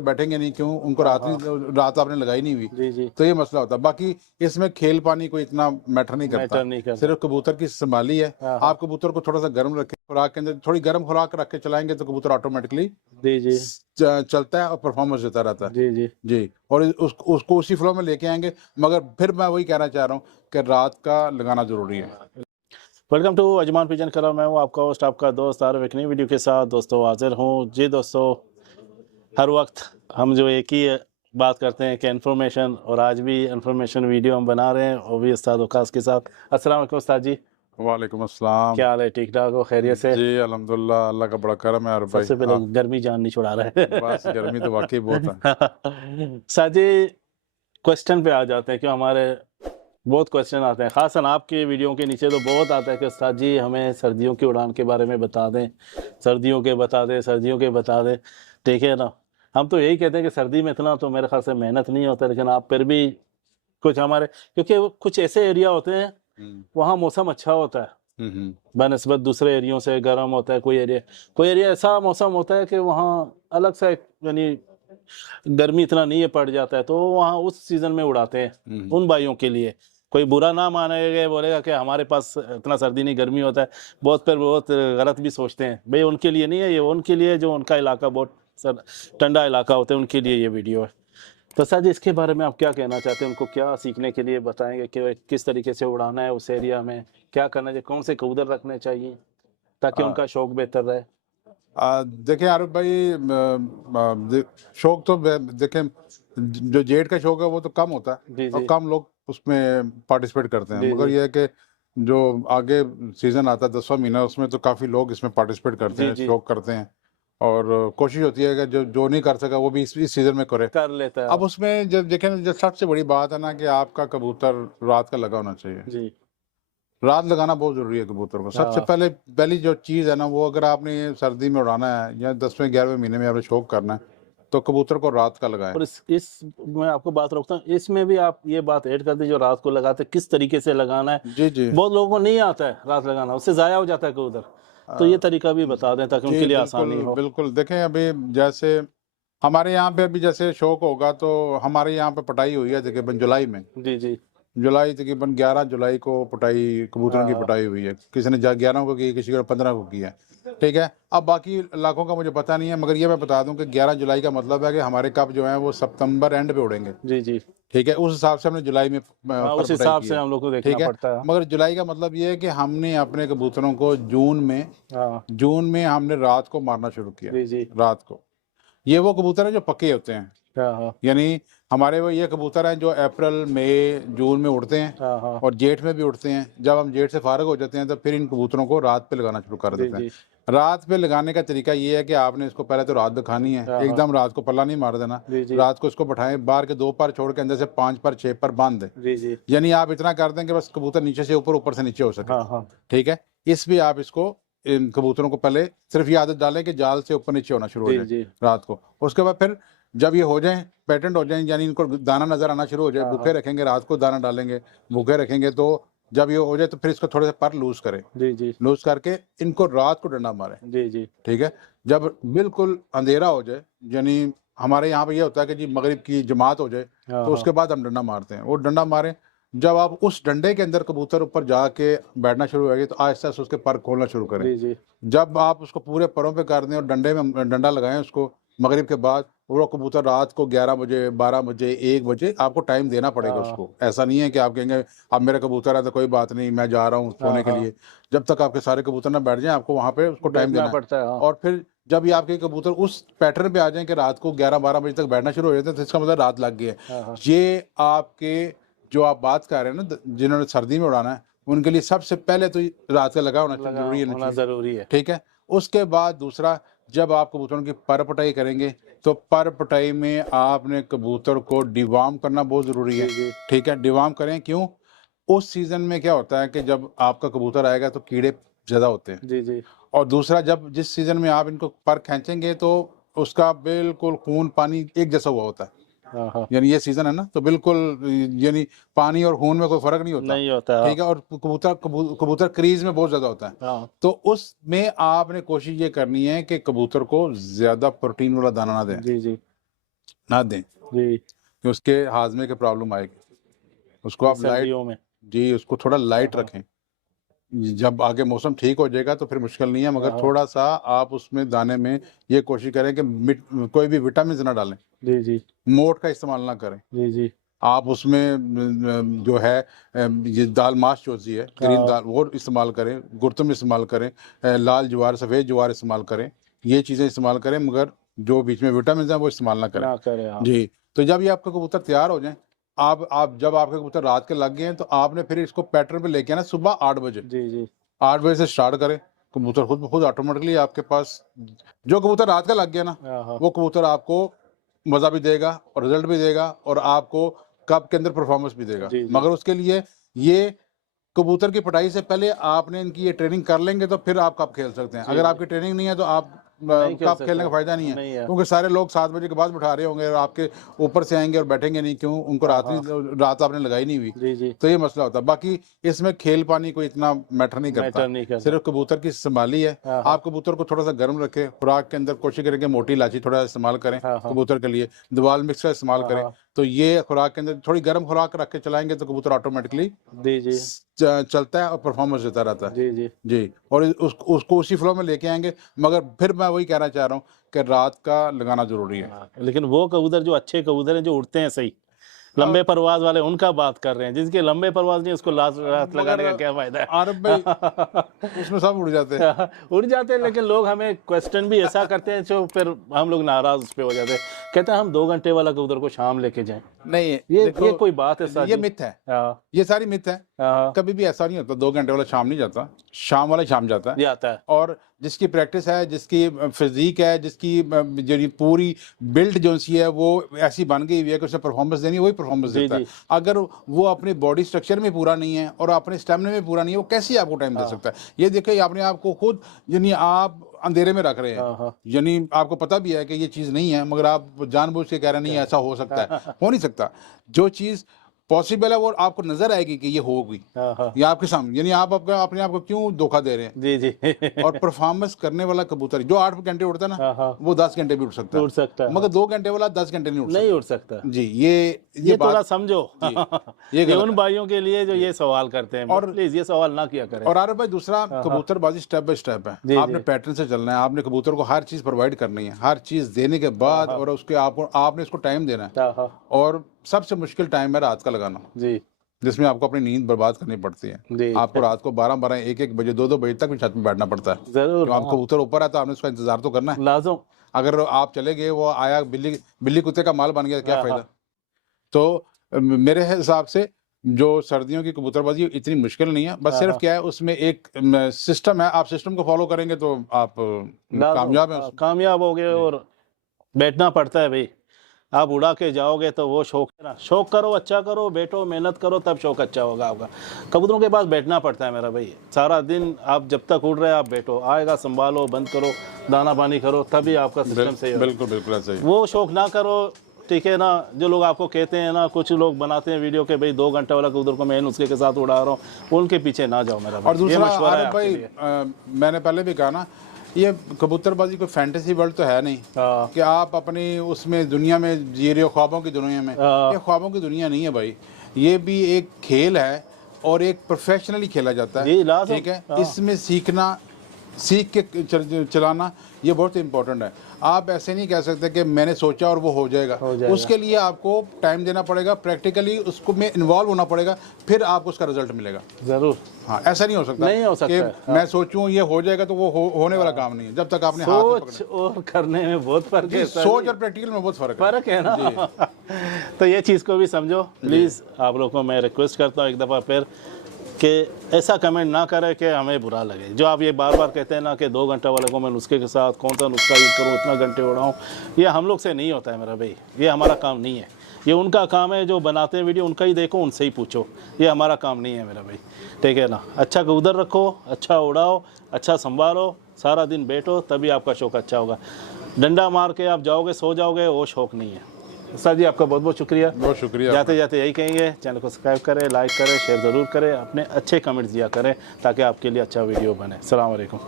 बैठेंगे नहीं, क्यों? उनको रात आपने लगाई नहीं हुई, जी जी तो ये मसला होता है। बाकी इसमें खेल पानी कोई इतना मैटर नहीं करता, सिर्फ कबूतर की संभाली है। आप कबूतर को थोड़ा सा गर्म रखें, खुराक के अंदर थोड़ी गर्म खुराक रख के चलाएंगे तो कबूतर ऑटोमेटिकली जी जी चलता है और परफॉर्मेंस देता रहता है। जी जी जी, और उसको उसी फ्लो में लेके आएंगे। मगर फिर मैं वही कहना चाह रहा हूँ कि रात का लगाना जरूरी है। Welcome to Ajman pigeon colour. मैं हूँ आपका होस्ट, आपका दोस्त आरिफ, एक नई वीडियो के साथ दोस्तों हाजिर हूँ। जी दोस्तों, हर वक्त हम जो एक ही बात करते हैं कि इन्फॉर्मेशन, और आज भी इन्फॉर्मेशन वीडियो हम बना रहे हैं, वो भी उस्ताद वकास के साथ। अस्सलाम वालेकुम उस्ताद जी। वालेकुम अस्सलाम। क्या हाल है? ठीक ठाक हो? खैरियत से? जी अल्हम्दुलिल्लाह, अल्लाह का बड़ा करम है। भाई सबसे पहले गर्मी जान नहीं छुड़ा रहा है। बस गर्मी तो वाकई बहुत है। उस्ताद जी, क्वेश्चन पे आ जाते हैं, क्यों हमारे बहुत क्वेश्चन आते हैं, खासकर आपके वीडियो के नीचे तो बहुत आता है कि उस्ताद जी हमें सर्दियों की उड़ान के बारे में बता दें, सर्दियों के बता दें, सर्दियों के बता दें। ठीक है ना, हम तो यही कहते हैं कि सर्दी में इतना तो मेरे ख्याल से मेहनत नहीं होता, लेकिन आप फिर भी कुछ हमारे, क्योंकि कुछ ऐसे एरिया होते हैं वहाँ मौसम अच्छा होता है बनस्बत दूसरे एरियो से, गर्म होता है। कोई एरिया ऐसा मौसम होता है कि वहाँ अलग सा यानी गर्मी इतना नहीं है, पड़ जाता है, तो वहाँ उस सीजन में उड़ाते हैं उन भाइयों के लिए। कोई बुरा ना मानेगा, बोलेगा कि हमारे पास इतना सर्दी नहीं गर्मी होता है, बहुत गलत भी सोचते हैं। भाई उनके लिए नहीं है ये, उनके लिए जो उनका इलाका बहुत ठंडा इलाका होता है, उनके लिए ये वीडियो है। तो सर जी, इसके बारे में आप क्या कहना चाहते हैं? उनको क्या सीखने के लिए बताएंगे कि किस तरीके से उड़ाना है उस एरिया में, क्या करना चाहिए, कौन से कबूतर रखने चाहिए ताकि उनका शौक बेहतर रहे? देखिए आरिफ भाई, शौक तो देखें, जो जेट का शौक है वो तो कम होता है और कम लोग उसमें पार्टिसिपेट करते हैं। मगर यह है कि जो आगे सीजन आता है 10वां महीना, उसमें तो काफ़ी लोग इसमें पार्टिसिपेट करते हैं, शौक करते हैं, और कोशिश होती है कि जो नहीं कर सका वो भी इस सीजन में कर लेता है। अब उसमें जब देखें, जब सबसे बड़ी बात है ना कि आपका कबूतर रात का लगा होना चाहिए जी। रात लगाना बहुत जरूरी है कबूतर को। सबसे पहली जो चीज़ है ना, वो अगर आपने सर्दी में उड़ाना है या 10वें 11वें महीने में आपने शौक करना है तो कबूतर को रात का लगाएं। और इस मैं आपको बात रोकता हूँ, इसमें भी आप ये बात ऐड कर दीजिए, जो रात को लगाते हैं किस तरीके से लगाना है। जी जी, बहुत लोगों को नहीं आता है रात लगाना, उससे जाया हो जाता है कबूतर, तो ये तरीका भी बता दें ताकि उनके लिए आसानी हो। बिल्कुल। देखें, अभी जैसे हमारे यहाँ पे अभी जैसे शौक होगा तो हमारे यहाँ पे पटाई हुई है तकरीबन जुलाई में। जी जी, जुलाई तकरीबन 11 जुलाई को पटाई, कबूतरों की पटाई हुई है। किसी ने 11 को की, किसी ने 15 को की है। ठीक है, अब बाकी इलाकों का मुझे पता नहीं है, मगर ये मैं बता दूं कि 11 जुलाई का मतलब है कि हमारे कप जो है वो सितंबर एंड पे उड़ेंगे। जी जी, ठीक है, उस हिसाब से हमने जुलाई में उस हिसाब से हम लोग को देखना पड़ता है। मगर जुलाई का मतलब ये है कि हमने अपने कबूतरों को जून में हमने रात को मारना शुरू किया। जी जी, रात को। ये वो कबूतर है जो पक्के होते हैं, यानी हमारे वो ये कबूतर हैं जो अप्रैल मई जून में उड़ते हैं और जेठ में भी उड़ते हैं। जब हम जेठ से फारग हो जाते हैं तो फिर इन कबूतरों को रात पे लगाना शुरू कर देते हैं। रात पे लगाने का तरीका ये है कि आपने इसको पहले तो रात दिखानी है, एकदम रात को पल्ला नहीं मार देना। रात को इसको बैठाएं, बाहर के 2 पर छोड़ के अंदर से 5 पर 6 पर बांध दें। यानी आप इतना कर दें कि बस कबूतर नीचे से ऊपर, ऊपर से नीचे हो सके। ठीक है, इस भी आप इसको, इन कबूतरों को पहले सिर्फ ये आदत डालें कि जाल से ऊपर नीचे होना शुरू हो जाए रात को। उसके बाद फिर जब ये हो जाए, पेटेंट हो जाए, यानी इनको दाना नजर आना शुरू हो जाए, भूखे रखेंगे, रात को दाना डालेंगे, भूखे रखेंगे, तो जब ये हो जाए तो फिर इसको थोड़े से पर लूज करें। जी जी, लूज करके इनको रात को डंडा मारें। जी जी, ठीक है, जब बिल्कुल अंधेरा हो जाए, यानी हमारे यहाँ पे ये होता है कि जी मगरिब की जमात हो जाए तो उसके बाद हम डंडा मारते हैं। वो डंडा मारें, जब आप उस डंडे के अंदर कबूतर ऊपर जाके बैठना शुरू हो गए तो आहिस्ता से उसके पर खोलना शुरू करें। जी जी, जब आप उसको पूरे परों पे कर दें और डंडे में डंडा लगाएं उसको मगरिब के बाद, वो कबूतर रात को 11 बजे, 12 बजे, 1 बजे आपको टाइम देना पड़ेगा उसको। ऐसा नहीं है कि आप कहेंगे अब मेरा कबूतर है तो कोई बात नहीं, मैं जा रहा हूँ सोने के लिए। जब तक आपके सारे कबूतर ना बैठ जाएं, आपको वहाँ पे उसको टाइम देना पड़ता है। और फिर जब ये आपके कबूतर उस पैटर्न पे आ जाए कि रात को 11-12 बजे तक बैठना शुरू हो जाते हैं तो इसका मतलब रात लग गई है। ये आपके जो आप बात कर रहे हैं ना, जिन्होंने सर्दी में उड़ाना है, उनके लिए सबसे पहले तो रात का लगा होना जरूरी है। ठीक है, उसके बाद दूसरा, जब आप कबूतरों की पर पटाई करेंगे तो पर पटाई में आपने कबूतर को डिवार्म करना बहुत ज़रूरी है। ठीक है, डिवार्म करें, क्यों? उस सीज़न में क्या होता है कि जब आपका कबूतर आएगा तो कीड़े ज़्यादा होते हैं। जी जी, और दूसरा, जब जिस सीज़न में आप इनको पर खींचेंगे तो उसका बिल्कुल खून पानी एक जैसा हुआ होता है। यानी ये सीजन है ना, तो बिल्कुल यानी पानी और खून में कोई फर्क नहीं होता। ठीक है, और कबूतर क्रीज में बहुत ज्यादा होता है। तो उसमें आपने कोशिश ये करनी है कि कबूतर को ज्यादा प्रोटीन वाला दाना ना दें। जी जी, ना दें जी, कि उसके हाजमे के प्रॉब्लम आएगी। उसको आप लाइट, सर्दियों में। जी उसको थोड़ा लाइट हाँ, रखें। जब आगे मौसम ठीक हो जाएगा तो फिर मुश्किल नहीं है, मगर हाँ, थोड़ा सा आप उसमें दाने में ये कोशिश करें कि कोई भी विटामिन ना डालें, जी, जी, मोठ का इस्तेमाल ना करें। जी, जी, आप उसमें जो है ये दाल माश जो होती है, ग्रीन हाँ, दाल, वो इस्तेमाल करें, गुर्तम इस्तेमाल करें, लाल ज्वार, सफ़ेद ज्वार इस्तेमाल करें, ये चीज़ें इस्तेमाल करें, मगर जो बीच में विटामिन हैं वो इस्तेमाल ना करें। ना करें, हाँ, जी, तो जब ये आपके कबूतर तैयार हो जाएँ, आप जब आपके कबूतर रात के लग गए हैं, तो आपने फिर इसको पैटर्न पे लेके आना सुबह 8 बजे। जी, जी, 8 बजे से स्टार्ट करें, कबूतर खुद ब खुद ऑटोमेटिकली आपके पास, जो कबूतर रात का लग गया ना, हाँ, हाँ, वो कबूतर आपको मज़ा भी देगा और रिज़ल्ट भी देगा और आपको कप के अंदर परफॉर्मेंस भी देगा। जी, जी, मगर उसके लिए ये कबूतर की पिटाई से पहले आपने इनकी ये ट्रेनिंग कर लेंगे तो फिर आप कप खेल सकते हैं। जी, अगर जी, आपकी ट्रेनिंग नहीं है तो आप नहीं खेल कप खेलने सकते, का फ़ायदा नहीं है, नहीं है, क्योंकि सारे लोग 7 बजे के बाद बिठा रहे होंगे और आपके ऊपर से आएँगे और बैठेंगे नहीं, क्यों? उनको हाँ, रात आपने लगाई नहीं हुई। जी, जी, तो ये मसला होता है। बाकी इसमें खेल पानी कोई इतना मैटर नहीं करता, मैटर नहीं करता, सिर्फ कबूतर की संभाली है। हाँ, हाँ, आप कबूतर को थोड़ा सा गर्म रखें, खुराक के अंदर कोशिश करें कि मोटी इलायची थोड़ा इस्तेमाल करें हाँ, हाँ, कबूतर के लिए, दवाल मिक्स का इस्तेमाल हाँ, करें, हाँ, तो ये खुराक के अंदर थोड़ी गर्म खुराक रख के चलाएंगे तो कबूतर ऑटोमेटिकली जी, जी, चलता है और परफॉर्मेंस देता रहता है। जी, जी, जी, और उसको उसी फ्लो में लेके आएंगे, मगर फिर मैं वही कहना चाह रहा हूँ कि रात का लगाना ज़रूरी है। हाँ, लेकिन वो कबूतर जो अच्छे कबूतर हैं जो उड़ते हैं सही, लंबे परवाज वाले, उनका बात कर रहे हैं। जिसके लंबे परवाज नहीं उसको रात लगाने का क्या फायदा है? आरफ भाई उसमें सब उड़ जाते हैं। उड़ जाते हैं, लेकिन लोग हमें क्वेश्चन भी ऐसा करते हैं जो फिर हम लोग नाराज उस पे हो जाते हैं। कहते हैं हम 2 घंटे वाला कबूतर को शाम लेके जाएं। नहीं, ये कोई बात है ये साजी? मिथ है, हाँ, ये सारी मिथ है। हाँ, कभी भी ऐसा नहीं होता 2 घंटे वाला शाम नहीं जाता, शाम वाला शाम जाता है। ये आता है। और जिसकी प्रैक्टिस है, जिसकी फिजिक है, जिसकी जो पूरी बिल्ड जो सी है वो ऐसी बन गई हुई है कि उसे परफॉर्मेंस देनी है, वही परफॉर्मेंस जी, देता है। जी, अगर वो अपने बॉडी स्ट्रक्चर में पूरा नहीं है और अपने स्टेमिना में पूरा नहीं है, वो कैसे आपको टाइम दे सकता है? ये देखिए, आपने आपको खुद, यानी आप अंधेरे में रख रहे हाँ, हैं, हाँ, यानी आपको पता भी है कि ये चीज़ नहीं है, मगर आप जानबूझ के कह रहे हैं नहीं ऐसा हो सकता है। हो नहीं सकता। जो चीज़ पॉसिबल है वो आपको नजर आएगी कि ये होगी, हाँ, हाँ, ये आपके सामने, यानी आप अपने आप को क्यों धोखा दे रहे हैं? जी, जी, और परफॉर्मेंस करने वाला कबूतर जो 8 घंटे उड़ता है ना, हाँ, हाँ, वो 10 घंटे भी उड़ सकता है, उड़ सकता है, मगर 2 घंटे वाला 10 घंटे नहीं उड़ नहीं उड़ सकता। सकता। जी, ये थोड़ा बात समझो। जी, ये ये गलत उन है। भाइयों के लिए जो ये सवाल करते हैं, और प्लीज ये सवाल ना किया करें। और आरिफ भाई, दूसरा, कबूतरबाजी स्टेप बाय स्टेप है। जी, आपने जी, पैटर्न से चलना है, आपने कबूतर को हर चीज़ प्रोवाइड करनी है, हर चीज़ देने के बाद और उसके आपने इसको टाइम देना है। हाँ, हाँ, और सबसे मुश्किल टाइम है रात का लगाना, जी, जिसमें आपको अपनी नींद बर्बाद करनी पड़ती है। जी, आपको रात को 12-12, 1-1 बजे, 2-2 बजे तक भी छत पे बैठना पड़ता है। जरूर, तो आप हाँ, कबूतर ऊपर है तो आपने उसका इंतजार तो करना है। लाजम, अगर आप चले गए, वो आया, बिल्ली कुत्ते का माल बन गया, क्या हाँ, फ़ायदा? हाँ, तो मेरे हिसाब से जो सर्दियों की कबूतरबाजी इतनी मुश्किल नहीं है, बस सिर्फ क्या है, उसमें एक सिस्टम है, आप सिस्टम को फॉलो करेंगे तो आप कामयाब हैं उसमें। कामयाब हो गए। और बैठना पड़ता है भाई, आप उड़ा के जाओगे तो वो शौक है ना, शौक करो, अच्छा करो, बैठो, मेहनत करो, तब शौक अच्छा होगा आपका। कबूतरों के पास बैठना पड़ता है मेरा भाई, सारा दिन आप जब तक उड़ रहे हैं आप बैठो, आएगा संभालो, बंद करो, दाना पानी करो, तभी आपका सिस्टम सही होगा। बिल्कुल बिल्कुल ऐसा ही। वो शौक ना करो, ठीक है ना। जो लोग आपको कहते हैं ना, कुछ लोग बनाते हैं वीडियो के भाई 2 घंटे वाला कबूतर को मैं नुस्खे के साथ उड़ा रहा हूँ, उनके पीछे ना जाओ मेरा भाई। और दूसरा, ये मशवरा है आरिफ आपके भाई, लिए। मैंने पहले भी कहा ना, ये कबूतरबाजी कोई फैंटेसी वर्ल्ड तो है नहीं हाँ, कि आप अपनी उसमें दुनिया में जी रहे हो, ख्वाबों की दुनिया में। हाँ, ये ख्वाबों की दुनिया नहीं है भाई, ये भी एक खेल है और एक प्रोफेशनली खेला जाता जी, है, लाजम, ठीक है। हाँ। इसमें सीख के चलाना ये बहुत इंपॉर्टेंट है। आप ऐसे नहीं कह सकते कि मैंने सोचा और वो हो जाएगा। उसके लिए आपको टाइम देना पड़ेगा, प्रैक्टिकली उसको में इन्वॉल्व होना पड़ेगा, फिर आपको उसका रिजल्ट मिलेगा। जरूर, हाँ, ऐसा नहीं हो सकता, नहीं हो सकता कि है। मैं सोचूं ये हो जाएगा तो वो होने वाला काम नहीं है, जब तक आपने हाथ में सोच और करने में बहुत फर्क है। सोच और प्रैक्टिकल में बहुत फर्क है ना। तो ये चीज़ को भी समझो प्लीज़। आप लोगों को मैं रिक्वेस्ट करता हूँ एक दफ़ा फिर कि ऐसा कमेंट ना करें कि हमें बुरा लगे। जो आप ये बार बार कहते हैं ना कि 2 घंटे वाले को मैं नुस्खे के साथ कौन सा नुस्खा यूज़ करूँ, इतना घंटे उड़ाऊँ, ये हम लोग से नहीं होता है मेरा भाई, ये हमारा काम नहीं है। ये उनका काम है जो बनाते हैं वीडियो, उनका ही देखो, उनसे ही पूछो, ये हमारा काम नहीं है मेरा भाई, ठीक है ना। अच्छा कबूतर रखो, अच्छा उड़ाओ, अच्छा संभालो, सारा दिन बैठो, तभी आपका शौक अच्छा होगा। डंडा मार के आप जाओगे सो जाओगे, वो शौक नहीं है। सर जी आपका बहुत बहुत शुक्रिया। बहुत शुक्रिया। जाते जाते यही कहेंगे, चैनल को सब्सक्राइब करें, लाइक करें, शेयर ज़रूर करें, अपने अच्छे कमेंट्स दिया करें ताकि आपके लिए अच्छा वीडियो बने। अस्सलाम वालेकुम।